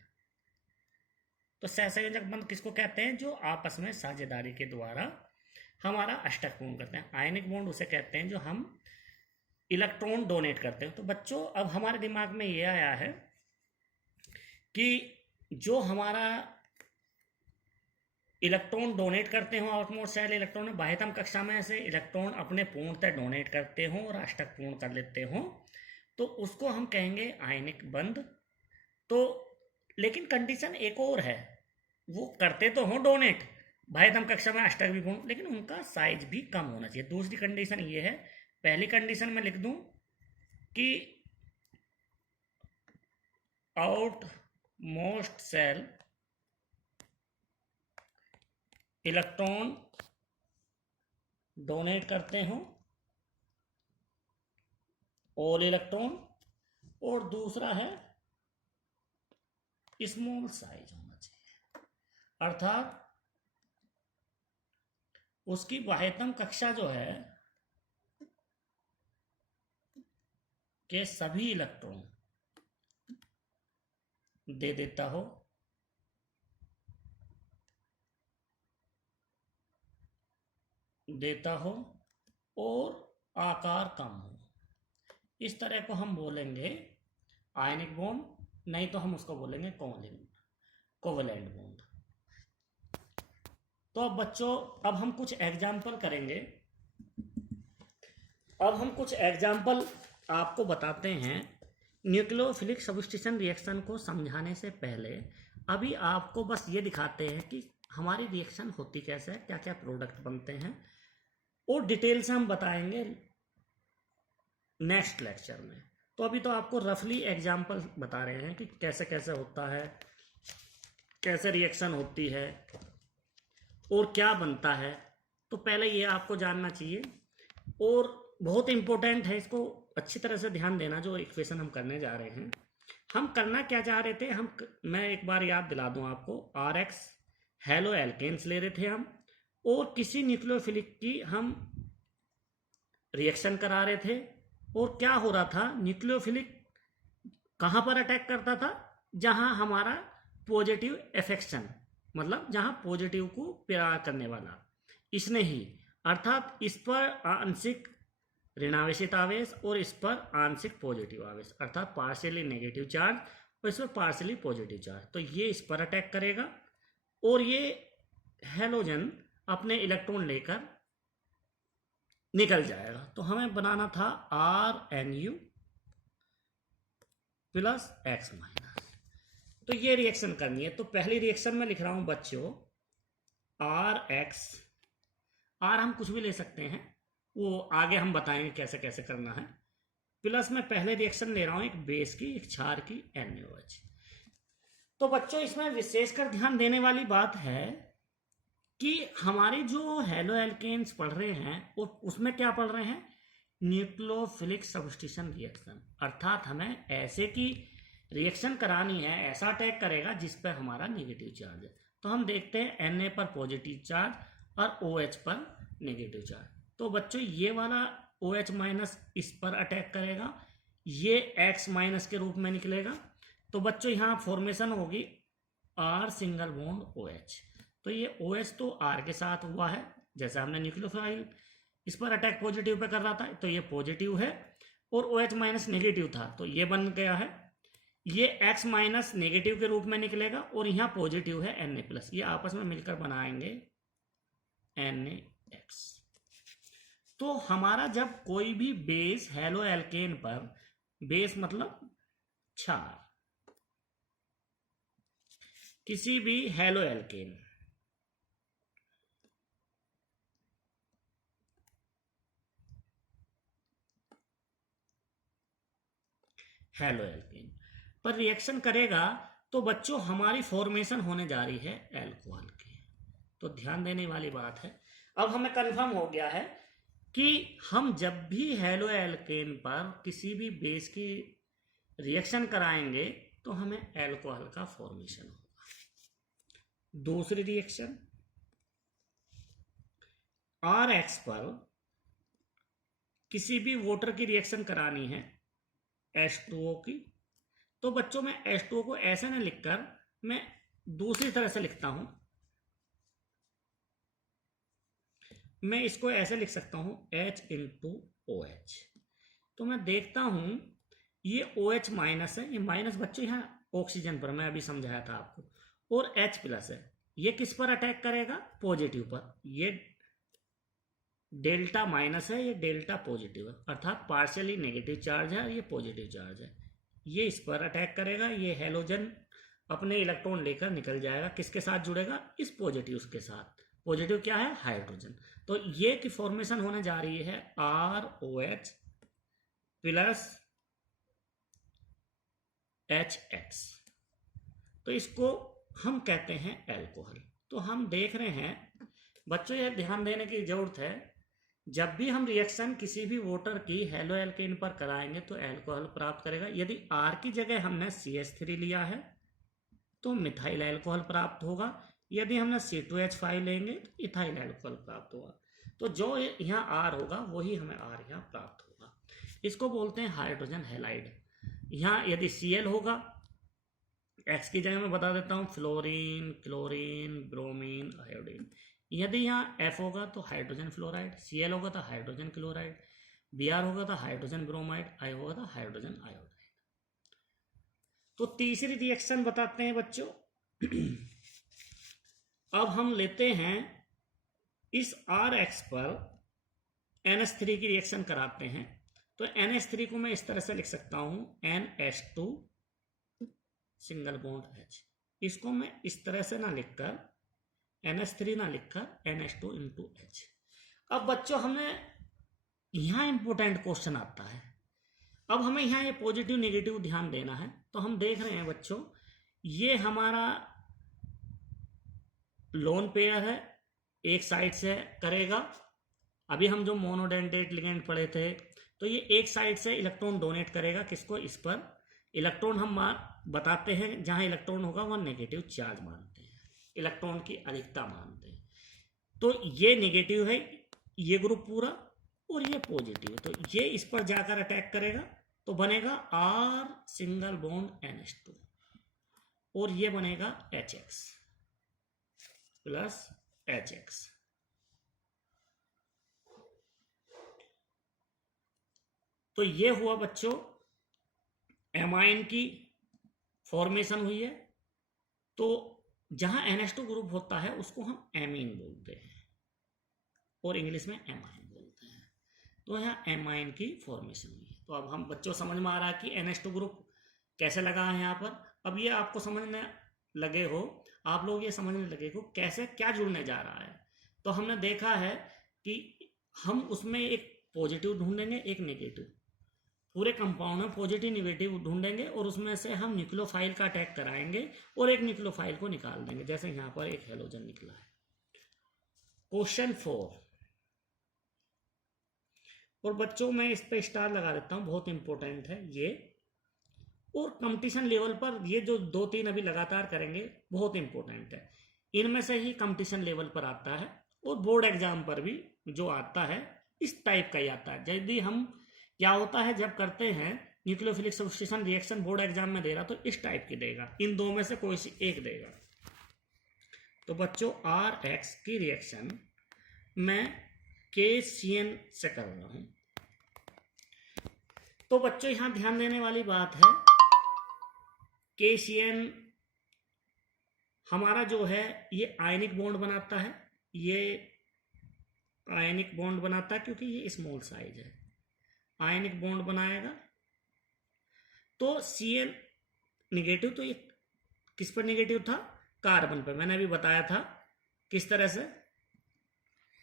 तो सहसंयोजक बंध किसको कहते हैं? जो आपस में साझेदारी के द्वारा हमारा अष्टक पूर्ण करते हैं। आयनिक बॉन्ड उसे कहते हैं जो हम इलेक्ट्रॉन डोनेट करते हैं। तो बच्चों अब हमारे दिमाग में ये आया है कि जो हमारा इलेक्ट्रॉन डोनेट करते हो आउटमोस्ट शेल इलेक्ट्रॉन, बाह्यतम कक्षा में ऐसे इलेक्ट्रॉन अपने पूर्णतः डोनेट करते हो और अष्टक पूर्ण कर लेते हो, तो उसको हम कहेंगे आयनिक बंध। तो लेकिन कंडीशन एक और है, वो करते तो हो डोनेट बाह्यतम कक्षा में अष्टक भी पूर्ण, लेकिन उनका साइज भी कम होना चाहिए। दूसरी कंडीशन ये है, पहली कंडीशन में लिख दूं कि out most shell electron donate करते हो ऑल इलेक्ट्रॉन, और दूसरा है स्मॉल साइज होना चाहिए, अर्थात उसकी बाह्यतम कक्षा जो है के सभी इलेक्ट्रॉन दे देता हो और आकार कम हो। इस तरह को हम बोलेंगे आयनिक बॉन्ड, नहीं तो हम उसको बोलेंगे कोवलेंट बॉन्ड। तो अब बच्चों अब हम कुछ एग्जाम्पल करेंगे। अब हम कुछ एग्जाम्पल आपको बताते हैं। न्यूक्लियोफिलिक सब्स्टिट्यूशन रिएक्शन को समझाने से पहले अभी आपको बस ये दिखाते हैं कि हमारी रिएक्शन होती कैसे है, क्या क्या प्रोडक्ट बनते हैं, और डिटेल से हम बताएंगे नेक्स्ट लेक्चर में। तो अभी तो आपको रफली एग्जाम्पल बता रहे हैं कि कैसे कैसे होता है, कैसे रिएक्शन होती है और क्या बनता है। तो पहले ये आपको जानना चाहिए, और बहुत इंपॉर्टेंट है, इसको अच्छी तरह से ध्यान देना। जो इक्वेशन हम करने जा रहे हैं, हम करना क्या चाह रहे थे, मैं एक बार याद दिला दूं आपको। RX हेलो एल्केन्स ले रहे थे हम, और किसी न्यूक्लियोफिलिक की हम रिएक्शन करा रहे थे। और क्या हो रहा था, न्यूक्लियोफिलिक कहां पर अटैक करता था? जहां हमारा पॉजिटिव एफेक्शन, मतलब जहां पॉजिटिव को प्यार करने वाला इसने ही, अर्थात इस पर आंशिक ऋणावेशित आवेश और इस पर आंशिक पॉजिटिव आवेश, अर्थात पार्शियली नेगेटिव चार्ज और इस पर पार्शियली पॉजिटिव चार्ज। तो ये इस पर अटैक करेगा और ये हेलोजन अपने इलेक्ट्रॉन लेकर निकल जाएगा। तो हमें बनाना था RNU प्लस X माइनस। तो ये रिएक्शन करनी है। तो पहली रिएक्शन में लिख रहा हूं बच्चों RX, R हम कुछ भी ले सकते हैं, वो आगे हम बताएंगे कैसे कैसे करना है। प्लस में पहले रिएक्शन ले रहा हूं एक बेस की, एक क्षार की NaOH। तो बच्चों इसमें विशेषकर ध्यान देने वाली बात है कि हमारे जो हेलो एल्केन्स पढ़ रहे हैं और उसमें क्या पढ़ रहे हैं, न्यूक्लियोफिलिक सब्स्टिट्यूशन रिएक्शन, अर्थात हमें ऐसे की रिएक्शन करानी है, ऐसा अटैक करेगा जिस पर हमारा नेगेटिव चार्ज है। तो हम देखते हैं Na पर पॉजिटिव चार्ज और OH पर नेगेटिव चार्ज। तो बच्चों ये वाला OH माइनस इस पर अटैक करेगा, ये X माइनस के रूप में निकलेगा। तो बच्चों यहाँ फॉर्मेशन होगी R सिंगल बॉन्ड OH। तो ये OH तो R के साथ हुआ है, जैसे हमने न्यूक्लियोफाइल इस पर अटैक पॉजिटिव पे कर रहा था, तो ये पॉजिटिव है, और OH माइनस नेगेटिव था, तो ये बन गया है। ये X माइनस नेगेटिव के रूप में निकलेगा, और यहाँ पॉजिटिव है Na प्लस, ये आपस में मिलकर बनाएंगे NaX। तो हमारा जब कोई भी बेस हेलो एल्केन पर, बेस मतलब क्षार, किसी भी हेलो एल्केन हेलो एल्केन पर रिएक्शन करेगा तो बच्चों हमारी फॉर्मेशन होने जा रही है एल्कोहल की। तो ध्यान देने वाली बात है। अब हमें कंफर्म हो गया है कि हम जब भी हेलो एल्केन पर किसी भी बेस की रिएक्शन कराएंगे तो हमें एल्कोहल का फॉर्मेशन होगा। दूसरी रिएक्शन RH पर किसी भी वाटर की रिएक्शन करानी है H2O की, तो बच्चों में H2O को ऐसे ना लिखकर मैं दूसरी तरह से लिखता हूं। मैं इसको ऐसे लिख सकता हूं H इंटू OH। तो मैं देखता हूं ये OH माइनस है, ये माइनस बच्चों यहाँ ऑक्सीजन पर मैं अभी समझाया था आपको, और H प्लस है। ये किस पर अटैक करेगा? पॉजिटिव पर। ये डेल्टा माइनस है, ये डेल्टा पॉजिटिव है, अर्थात पार्शियली नेगेटिव चार्ज है, ये पॉजिटिव चार्ज है। ये इस पर अटैक करेगा, ये हेलोजन अपने इलेक्ट्रॉन लेकर निकल जाएगा, किसके साथ जुड़ेगा? इस पॉजिटिव के साथ। पॉजिटिव क्या है? हाइड्रोजन। तो ये की फॉर्मेशन होने जा रही है ROH प्लस HX। तो इसको हम कहते हैं एल्कोहल। तो हम देख रहे हैं बच्चों, यह ध्यान देने की जरूरत है, जब भी हम रिएक्शन किसी भी वाटर की हेलो एल्केन पर कराएंगे तो एल्कोहल प्राप्त करेगा। यदि R की जगह हमने CH3 लिया है तो मिथाइल एल्कोहल प्राप्त होगा। यदि हमने C2H5 लेंगे तो इथाइल एल्कोहल प्राप्त होगा। तो जो यहाँ R होगा वही हमें R यहाँ प्राप्त होगा। इसको बोलते हैं हाइड्रोजन हैलाइड। यहाँ यदि Cl होगा, X की जगह मैं बता देता हूँ फ्लोरीन, क्लोरीन, ब्रोमीन, आयोडीन। यदि यहाँ F होगा तो हाइड्रोजन फ्लोराइड, Cl होगा तो हाइड्रोजन क्लोराइड, Br होगा तो हाइड्रोजन ब्रोमाइड, I होगा तो हाइड्रोजन आयोडाइड। तो तीसरी रिएक्शन बताते हैं बच्चों। अब हम लेते हैं इस RH पर NH3 की रिएक्शन कराते हैं। तो NH3 को मैं इस तरह से लिख सकता हूं NH2 सिंगल बॉन्ड H। इसको मैं इस तरह से ना लिखकर NH3 ना लिखकर NH2 इंटू H। अब बच्चों हमें यहां इंपॉर्टेंट क्वेश्चन आता है। अब हमें यहाँ ये पॉजिटिव नेगेटिव ध्यान देना है। तो हम देख रहे हैं बच्चों, ये हमारा लोन पेयर है, एक साइड से करेगा। अभी हम जो मोनोडेंटेट लिगेंड पढ़े थे, तो ये एक साइड से इलेक्ट्रॉन डोनेट करेगा किसको? इस पर। इलेक्ट्रॉन हम बताते हैं जहां इलेक्ट्रॉन होगा वह नेगेटिव चार्ज मानते हैं, इलेक्ट्रॉन की अधिकता मानते हैं। तो ये नेगेटिव है ये ग्रुप पूरा, और ये पॉजिटिव है, तो ये इस पर जाकर अटैक करेगा तो बनेगा R सिंगल बॉन्ड NH2, और ये बनेगा HX प्लस HX। तो ये हुआ बच्चों एमाइन की फॉर्मेशन हुई है। तो जहां NH2 ग्रुप होता है उसको हम एमीन बोलते हैं और इंग्लिश में एमाइन बोलते हैं। तो यहाँ एमाइन की फॉर्मेशन हुई है। तो अब हम बच्चों समझ में आ रहा है कि NH2 ग्रुप कैसे लगा है यहाँ पर। अब ये आपको समझने लगे हो, आप लोग ये समझने लगे हो कैसे क्या जुड़ने जा रहा है। तो हमने देखा है कि हम उसमें एक पॉजिटिव ढूंढेंगे, एक नेगेटिव, पूरे कंपाउंड में पॉजिटिव नेगेटिव ढूंढेंगे और उसमें से हम न्यूक्लियोफाइल का अटैक कराएंगे और एक न्यूक्लियोफाइल को निकाल देंगे, जैसे यहाँ पर एक हेलोजन निकला है। क्वेश्चन 4, और बच्चों मैं इस पे स्टार लगा देता हूँ, बहुत इंपॉर्टेंट है ये, और कंपटीशन लेवल पर ये जो 2-3 अभी लगातार करेंगे बहुत इंपॉर्टेंट है। इनमें से ही कंपटीशन लेवल पर आता है और बोर्ड एग्जाम पर भी जो आता है इस टाइप का ही आता है। यदि हम क्या होता है जब करते हैं nucleophilic substitution reaction board exam में दे रहा तो इस टाइप की देगा, इन दो में से कोई सी एक देगा। तो बच्चों RH की रिएक्शन मैं KCN से कर रहा हूं। तो बच्चों यहां ध्यान देने वाली बात है, KCN हमारा जो है ये आयनिक बॉन्ड बनाता है, ये आयनिक बॉन्ड बनाता है क्योंकि ये स्मॉल साइज है, आयनिक बॉन्ड बनाएगा। तो Cn निगेटिव, तो ये किस पर निगेटिव था? कार्बन पर। मैंने अभी बताया था किस तरह से,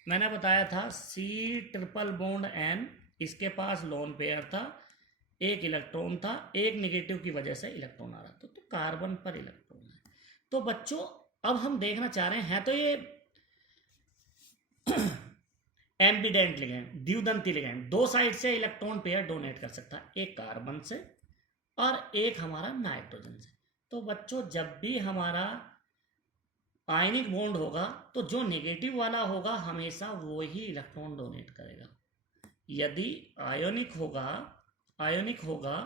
मैंने बताया था C ट्रिपल बॉन्ड N, इसके पास लोन पेयर था, एक इलेक्ट्रॉन था, एक नेगेटिव की वजह से इलेक्ट्रॉन आ रहा था, तो कार्बन पर इलेक्ट्रॉन है। तो बच्चों अब हम देखना चाह रहे हैं तो ये एम्बिडेंट लिगेंड, द्विदंती लिगेंड, दो साइड से इलेक्ट्रॉन पेयर डोनेट कर सकता है, एक कार्बन से और एक हमारा नाइट्रोजन से। तो बच्चों जब भी हमारा आयनिक बॉन्ड होगा तो जो नेगेटिव वाला होगा हमेशा वो ही इलेक्ट्रॉन डोनेट करेगा। यदि आयोनिक होगा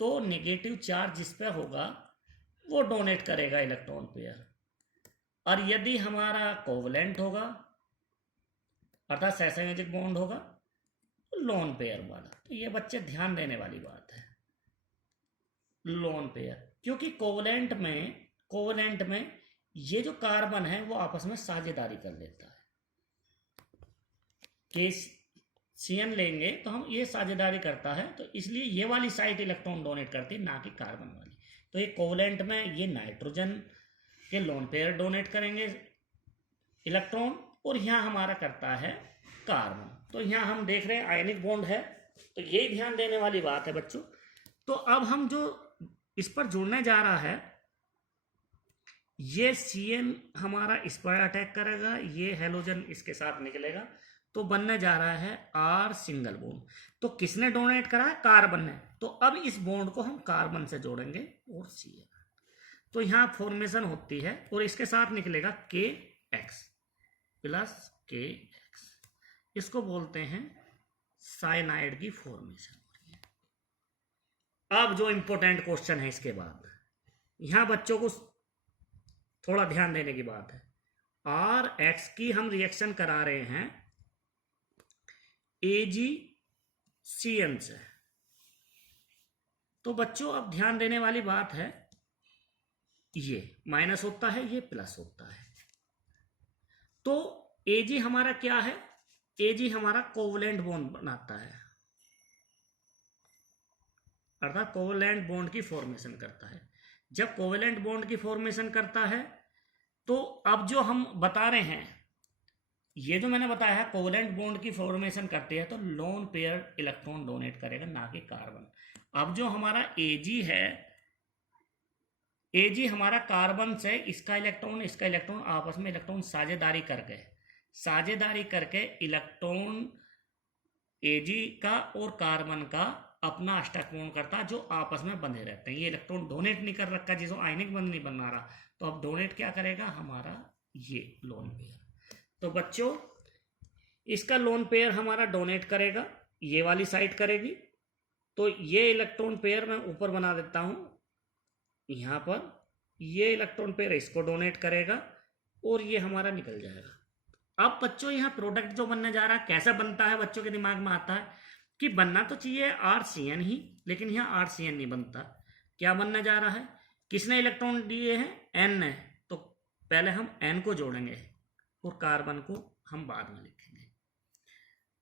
तो नेगेटिव चार्ज जिस पे होगा वो डोनेट करेगा इलेक्ट्रॉन पेयर, और यदि हमारा कोवलेंट होगा अर्थात सहसंयोजक बॉन्ड होगा तो लोन पेयर वाला। तो ये बच्चे ध्यान देने वाली बात है, लोन पेयर, क्योंकि कोवलेंट में ये जो कार्बन है वो आपस में साझेदारी कर लेता है। केस सीएन लेंगे तो हम ये साझेदारी करता है, तो इसलिए ये वाली साइट इलेक्ट्रॉन डोनेट करती है, ना कि कार्बन वाली। तो ये कोवलेंट में ये नाइट्रोजन के लोन पेयर डोनेट करेंगे इलेक्ट्रॉन, और यहाँ हमारा करता है कार्बन। तो यहाँ हम देख रहे हैं आयनिक बॉन्ड है, तो यही ध्यान देने वाली बात है बच्चों। तो अब हम जो इस पर जुड़ने जा रहा है, ये सीएन हमारा इस पर अटैक करेगा, ये हेलोजन इसके साथ निकलेगा, तो बनने जा रहा है आर सिंगल बॉन्ड। तो किसने डोनेट करा है? कार्बन ने। तो अब इस बॉन्ड को हम कार्बन से जोड़ेंगे और सीएन, तो यहां फॉर्मेशन होती है और इसके साथ निकलेगा के एक्स प्लस के एक्स, इसको बोलते हैं साइनाइड की फॉर्मेशन। अब जो इंपॉर्टेंट क्वेश्चन है इसके बाद, यहां बच्चों को थोड़ा ध्यान देने की बात है। आर एक्स की हम रिएक्शन करा रहे हैं AgCN से। तो बच्चों अब ध्यान देने वाली बात है, ये माइनस होता है, ये प्लस होता है। तो Ag हमारा क्या है? Ag हमारा कोवलेंट बॉन्ड बनाता है, अर्थात कोवलेंट बॉन्ड की फॉर्मेशन करता है। जब कोवलेंट बॉन्ड की फॉर्मेशन करता है तो अब जो हम बता रहे हैं, ये जो मैंने बताया है कोवलेंट बॉन्ड की फॉर्मेशन करती है तो लोन पेयर इलेक्ट्रॉन डोनेट करेगा, ना कि कार्बन। अब जो हमारा Ag है, Ag हमारा कार्बन से इसका इलेक्ट्रॉन आपस में इलेक्ट्रॉन साझेदारी करके इलेक्ट्रॉन Ag का और कार्बन का अपना अष्टक बॉन्ड करता, जो आपस में बंधे रहते हैं। ये इलेक्ट्रॉन डोनेट नहीं कर रखा, जिसको आयनिक बंध नहीं बना रहा, तो अब डोनेट क्या करेगा हमारा ये लोन पेयर। तो बच्चों इसका लोन पेयर हमारा डोनेट करेगा, ये वाली साइड करेगी। तो ये इलेक्ट्रॉन पेयर मैं ऊपर बना देता हूं, यहां पर ये इलेक्ट्रॉन पेयर इसको डोनेट करेगा और ये हमारा निकल जाएगा। अब बच्चों यहाँ प्रोडक्ट जो बनने जा रहा है कैसा बनता है, बच्चों के दिमाग में आता है कि बनना तो चाहिए RCN ही, लेकिन यहाँ RCN नहीं बनता। क्या बनने जा रहा है? किसने इलेक्ट्रॉन दिए हैं? N ने। तो पहले हम N को जोड़ेंगे और कार्बन को हम बाद में लिखेंगे।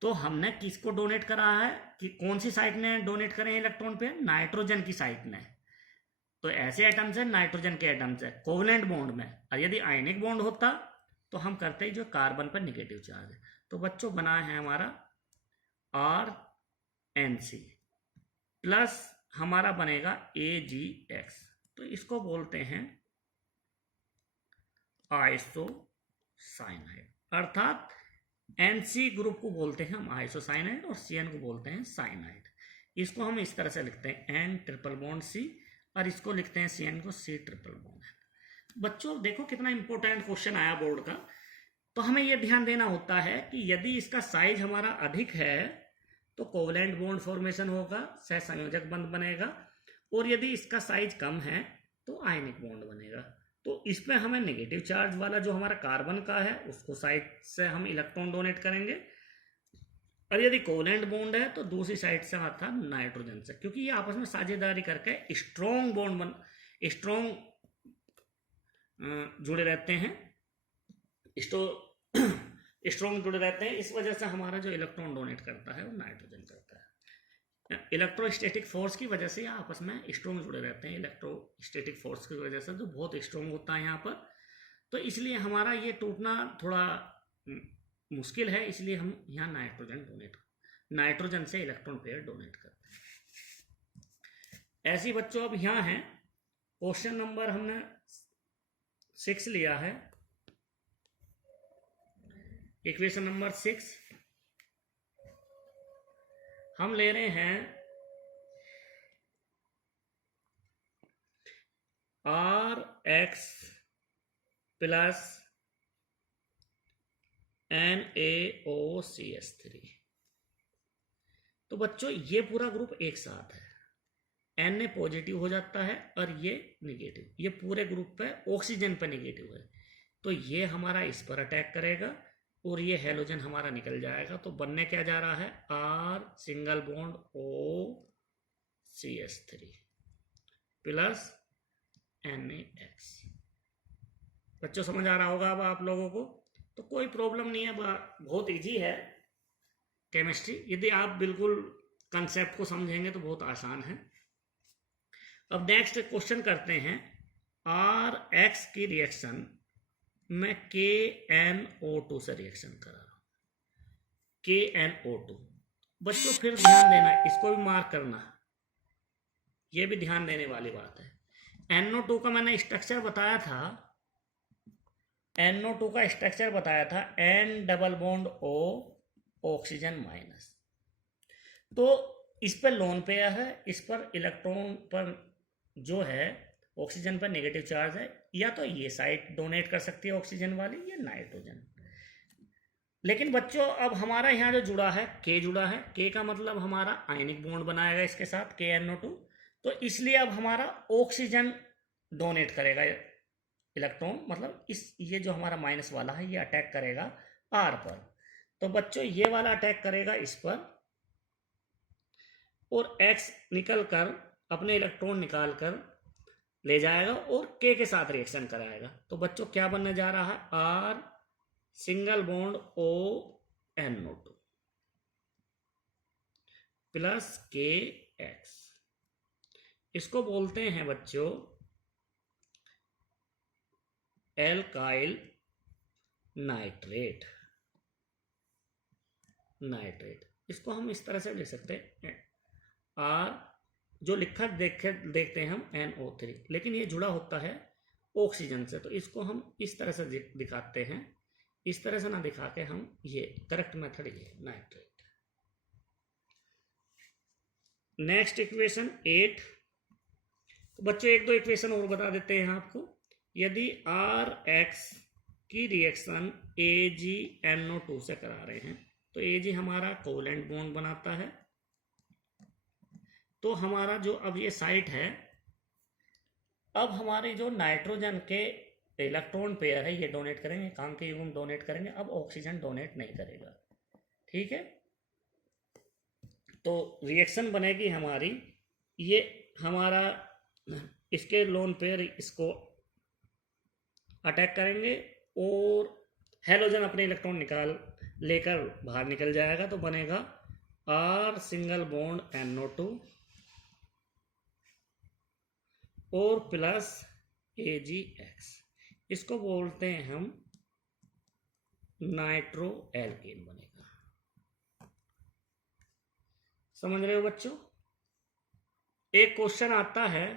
तो हमने किसको डोनेट करा है, कि कौन सी साइट ने डोनेट करे इलेक्ट्रॉन पे? नाइट्रोजन की साइट ने। तो ऐसे एटम्स है, नाइट्रोजन के एटम्स है कोवलेंट बॉन्ड में, और यदि आयनिक बॉन्ड होता तो हम करते ही जो कार्बन पर नेगेटिव चार्ज है। तो बच्चों बना है हमारा RNC प्लस हमारा बनेगा AgX। तो इसको बोलते हैं आइसोसाइनाइड, अर्थात NC ग्रुप को बोलते हैं हम आइसोसाइनाइड और CN को बोलते हैं साइनाइड। इसको हम इस तरह से लिखते हैं N ट्रिपल बॉन्ड C, और इसको लिखते हैं CN को C ट्रिपल बॉन्ड। बच्चों देखो कितना इंपॉर्टेंट क्वेश्चन आया बोर्ड का। तो हमें यह ध्यान देना होता है कि यदि इसका साइज हमारा अधिक है तो कोवलेंट बॉन्ड फॉर्मेशन होगा, सहसंयोजक बंध बनेगा, और यदि इसका साइज कम है तो आयनिक बॉन्ड बनेगा। तो इसमें हमें नेगेटिव चार्ज वाला जो हमारा कार्बन का है उसको साइड से हम इलेक्ट्रॉन डोनेट करेंगे, और यदि कोवलेंट बॉन्ड है तो दूसरी साइड से अर्थात नाइट्रोजन से, क्योंकि ये आपस में साझेदारी करके स्ट्रॉन्ग जुड़े रहते हैं, स्ट्रॉन्ग जुड़े रहते हैं। इस वजह से हमारा जो इलेक्ट्रॉन डोनेट करता है वो नाइट्रोजन करता है। इलेक्ट्रोस्टैटिक फोर्स की वजह से आपस में स्ट्रॉन्ग जुड़े रहते हैं, इलेक्ट्रोस्टैटिक फोर्स की वजह से जो बहुत स्ट्रॉन्ग होता है यहाँ पर। तो इसलिए हमारा ये टूटना थोड़ा मुश्किल है, इसलिए हम यहाँ नाइट्रोजन से इलेक्ट्रॉन पेयर डोनेट करते हैं। ऐसी बच्चों अब यहाँ है, क्वेश्चन नंबर हमने 6 लिया है, इक्वेशन नंबर 6 हम ले रहे हैं RX प्लस NaOCH3। तो बच्चों ये पूरा ग्रुप एक साथ है, Na पॉजिटिव हो जाता है और ये निगेटिव, ये पूरे ग्रुप पे ऑक्सीजन पे निगेटिव है, तो ये हमारा इस पर अटैक करेगा और ये हेलोजन हमारा निकल जाएगा। तो बनने क्या जा रहा है, R single bond OCH3 plus NaX। बच्चों समझ आ रहा होगा अब आप लोगों को, तो कोई प्रॉब्लम नहीं है, बहुत इजी है केमिस्ट्री। यदि आप बिल्कुल कंसेप्ट को समझेंगे तो बहुत आसान है। अब नेक्स्ट क्वेश्चन करते हैं, RX की रिएक्शन में KNO2 से रिएक्शन करा रहा हूं, KNO2। बच्चों फिर ध्यान देना, इसको भी मार्क करना, ये भी ध्यान देने वाली बात है। NO2 का मैंने स्ट्रक्चर बताया था, NO2 का स्ट्रक्चर बताया था N double bond O oxygen minus. तो इस पर लोन पेयर है, इस पर इलेक्ट्रॉन पर जो है ऑक्सीजन पर नेगेटिव चार्ज है, या तो ये साइड डोनेट कर सकती है ऑक्सीजन वाली या नाइट्रोजन। लेकिन बच्चों अब हमारा यहाँ जो जुड़ा है K जुड़ा है, K का मतलब हमारा आयनिक बॉन्ड बनाएगा इसके साथ KNO2, तो इसलिए अब हमारा ऑक्सीजन डोनेट करेगा इलेक्ट्रॉन, मतलब इस ये जो हमारा माइनस वाला है ये अटैक करेगा R पर। तो बच्चों ये वाला अटैक करेगा इस पर और X निकल कर अपने इलेक्ट्रॉन निकाल कर ले जाएगा और K के साथ रिएक्शन कराएगा। तो बच्चों क्या बनने जा रहा है, R single bond ONO2 plus KX। इसको बोलते हैं बच्चों एल्काइल नाइट्रेट। इसको हम इस तरह से लिख सकते हैं, R जो लिखा देखते हैं हम NO3, लेकिन ये जुड़ा होता है ऑक्सीजन से, तो इसको हम इस तरह से दिखाते हैं, इस तरह से ना दिखा के हम ये करेक्ट मेथड ये नाइट्रेट। Next equation 8। तो बच्चों एक दो इक्वेशन और बता देते हैं आपको। यदि RX की रिएक्शन AgNO2 से करा रहे हैं, तो Ag हमारा कोवेलेंट बॉन्ड बनाता है, तो हमारा जो अब ये साइट है, अब हमारे जो नाइट्रोजन के इलेक्ट्रॉन पेयर है ये डोनेट करेंगे, काम के युग्म डोनेट करेंगे, अब ऑक्सीजन डोनेट नहीं करेगा। ठीक है, तो रिएक्शन बनेगी हमारी, ये हमारा इसके लोन पेयर इसको अटैक करेंगे और हेलोजन अपने इलेक्ट्रॉन निकाल लेकर बाहर निकल जाएगा, तो बनेगा R सिंगल बॉन्ड NO2 और प्लस AgX। इसको बोलते हैं हम नाइट्रो एल्केन बनेगा। समझ रहे हो बच्चों? एक क्वेश्चन आता है,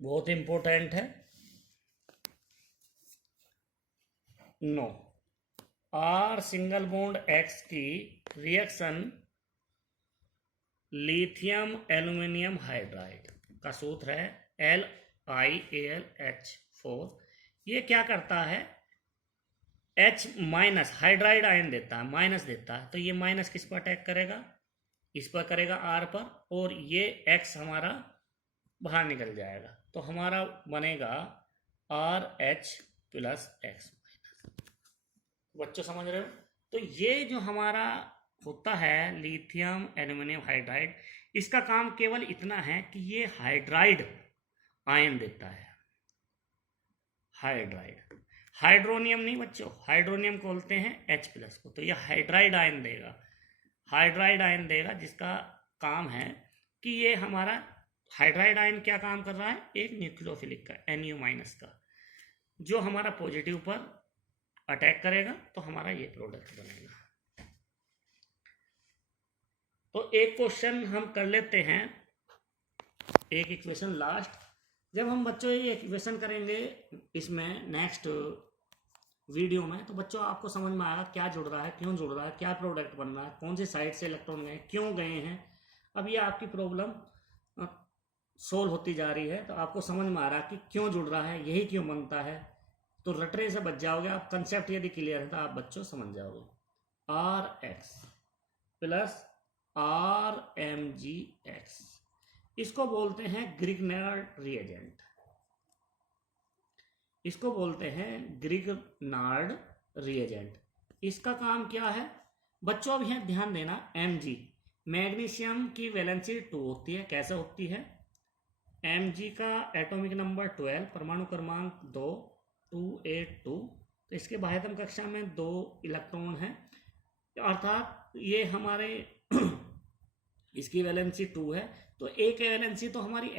बहुत इंपॉर्टेंट है, no R single bond X की रिएक्शन लिथियम एल्यूमिनियम हाइड्राइड का सूत्र है LiAlH4। ये क्या करता है, H माइनस हाइड्राइड आयन देता है, माइनस देता है, तो ये माइनस किस पर अटैक करेगा, इस पर करेगा R पर, और ये X हमारा बाहर निकल जाएगा, तो हमारा बनेगा RH प्लस X माइनस। बच्चों समझ रहे हो? तो ये जो हमारा होता है लिथियम एल्यूमिनियम हाइड्राइड, इसका काम केवल इतना है कि ये हाइड्राइड आयन देता है, हाइड्राइड, हाइड्रोनियम नहीं बच्चों, हाइड्रोनियम को बोलते हैं H प्लस को, तो ये हाइड्राइड आयन देगा, हाइड्राइड आयन देगा, जिसका काम है कि ये हमारा हाइड्राइड आयन क्या काम कर रहा है, एक न्यूक्लियोफिलिक का Nu माइनस का, जो हमारा पॉजिटिव पर अटैक करेगा, तो हमारा ये प्रोडक्ट बनेगा। तो एक क्वेश्चन हम कर लेते हैं, एक इक्वेशन लास्ट। जब हम बच्चों ये इक्वेशन करेंगे इसमें नेक्स्ट वीडियो में, तो बच्चों आपको समझ में आएगा क्या जुड़ रहा है, क्यों जुड़ रहा है, क्या प्रोडक्ट बन रहा है, कौन सी साइड से इलेक्ट्रॉन गए, क्यों गए हैं। अब ये आपकी प्रॉब्लम सोल्व होती जा रही है, तो आपको समझ में आ रहा है कि क्यों जुड़ रहा है, यही क्यों बनता है, तो रटरे से बच जाओगे आप। कंसेप्ट यदि क्लियर है तो आप बच्चों समझ जाओगे। R X plus R M G X, इसको बोलते हैं ग्रिग्नार्ड रिएजेंट, इसको बोलते हैं ग्रिग्नार्ड रिएजेंट। इसका काम क्या है बच्चों, अब यहाँ ध्यान देना। Mg मैग्नीशियम की वैलेंसी 2 होती है। कैसे होती है? Mg का एटॉमिक नंबर 12, परमाणु क्रमांक 2, 282। तो इसके बाह्यतम कक्षा में 2 इलेक्ट्रॉन हैं, अर्थात ये हमारे इसकी वैलेंसी 2 है, तो एक वैलेंसी तो हमारी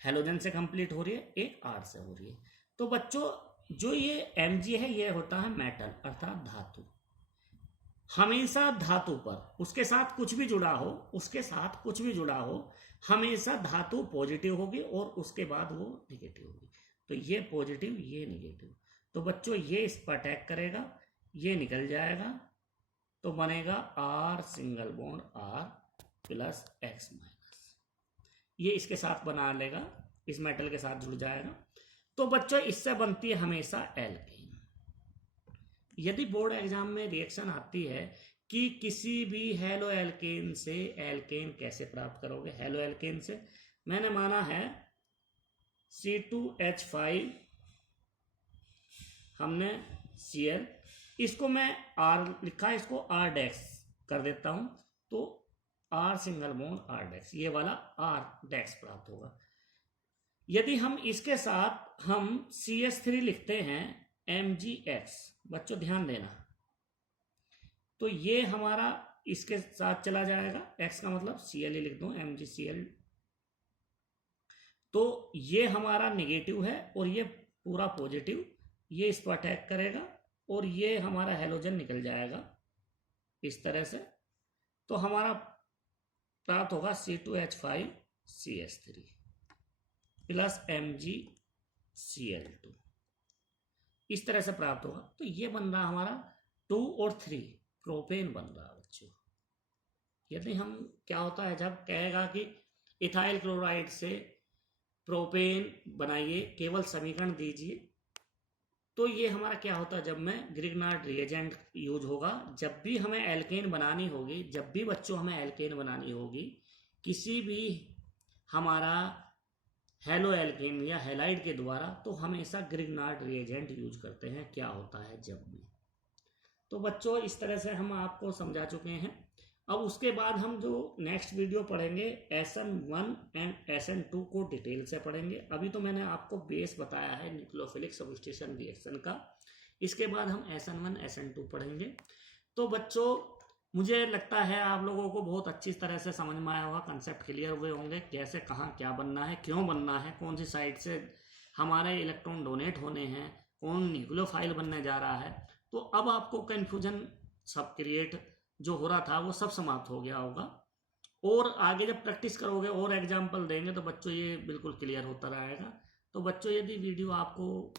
हेलोजन से कंप्लीट हो रही है, एक आर से हो रही है। तो बच्चों जो ये Mg है ये होता है मेटल, अर्थात धातु। हमेशा धातु पर उसके साथ कुछ भी जुड़ा हो, उसके साथ कुछ भी जुड़ा हो, हमेशा धातु पॉजिटिव होगी और उसके बाद वो निगेटिव होगी। तो ये पॉजिटिव, ये निगेटिव। तो बच्चों ये इस पर अटैक करेगा, ये निकल जाएगा, तो बनेगा R single bond R plus X minus. ये इसके साथ बना लेगा, इस मेटल के साथ जुड़ जाएगा। तो बच्चों इससे बनती है हमेशा एल्केन। यदि बोर्ड एग्जाम में रिएक्शन आती है कि किसी भी हेलो एल्केन से एल्केन कैसे प्राप्त करोगे, हेलो एल्केन से मैंने माना है C2H5, हमने Cl, इसको मैं R लिखा है, इसको R डैश कर देता हूं, तो R single bond R dash, ये वाला R डैश प्राप्त होगा। यदि हम इसके साथ हम CH3 लिखते हैं MgX, बच्चों ध्यान देना, तो ये हमारा इसके साथ चला जाएगा, X का मतलब Cl लिख दो, MgCl। तो ये हमारा नेगेटिव है और ये पूरा पॉजिटिव, ये इस पर अटैक करेगा और ये हमारा हेलोजन निकल जाएगा इस तरह से। तो हमारा प्राप्त होगा C2H5 CH3 प्लस MgCl2, इस तरह से प्राप्त होगा। तो ये बन रहा हमारा 2 और 3 प्रोपेन बन रहा है बच्चों। यदि हम क्या होता है जब कहेगा कि इथाइल क्लोराइड से प्रोपेन बनाइए, केवल समीकरण दीजिए, तो ये हमारा क्या होता है, जब में ग्रिग्नार्ड रिएजेंट यूज होगा। जब भी हमें एल्केन बनानी होगी, जब भी बच्चों हमें एल्केन बनानी होगी, किसी भी हमारा हेलो एल्केन या हैलाइड के द्वारा, तो हमेशा ग्रिग्नार्ड रिएजेंट यूज करते हैं। क्या होता है जब में। तो बच्चों इस तरह से हम आपको समझा चुके हैं। अब उसके बाद हम जो नेक्स्ट वीडियो पढ़ेंगे SN1 एंड SN2 को डिटेल से पढ़ेंगे। अभी तो मैंने आपको बेस बताया है न्यूक्लियोफिलिक सब्स्टिट्यूशन रिएक्शन का, इसके बाद हम SN1 SN2 पढ़ेंगे। तो बच्चों मुझे लगता है आप लोगों को बहुत अच्छी तरह से समझ में आया होगा, कंसेप्ट क्लियर हुए होंगे, कैसे कहाँ क्या बनना है, क्यों बनना है, कौन सी साइड से हमारे इलेक्ट्रॉन डोनेट होने हैं, कौन न्यूक्लियोफाइल बनने जा रहा है। तो अब आपको कन्फ्यूजन सब क्रिएट जो हो रहा था वो सब समाप्त हो गया होगा, और आगे जब प्रैक्टिस करोगे और एग्जाम्पल देंगे तो बच्चों ये बिल्कुल क्लियर होता रहेगा। तो बच्चों यदि वीडियो आपको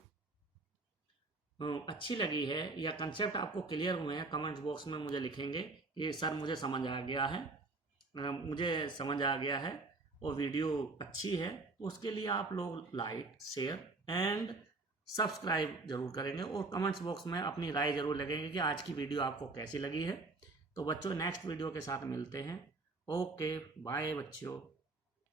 अच्छी लगी है या कंसेप्ट आपको क्लियर हुए हैं, कमेंट्स बॉक्स में मुझे लिखेंगे कि सर मुझे समझ आ गया है, मुझे समझ आ गया है और वीडियो अच्छी है, तो उसके लिए आप लोग लाइक शेयर एंड सब्सक्राइब जरूर करेंगे और कमेंट्स बॉक्स में अपनी राय जरूर लगेंगे कि आज की वीडियो आपको कैसी लगी है। तो बच्चों नेक्स्ट वीडियो के साथ मिलते हैं। ओके बाय बच्चों।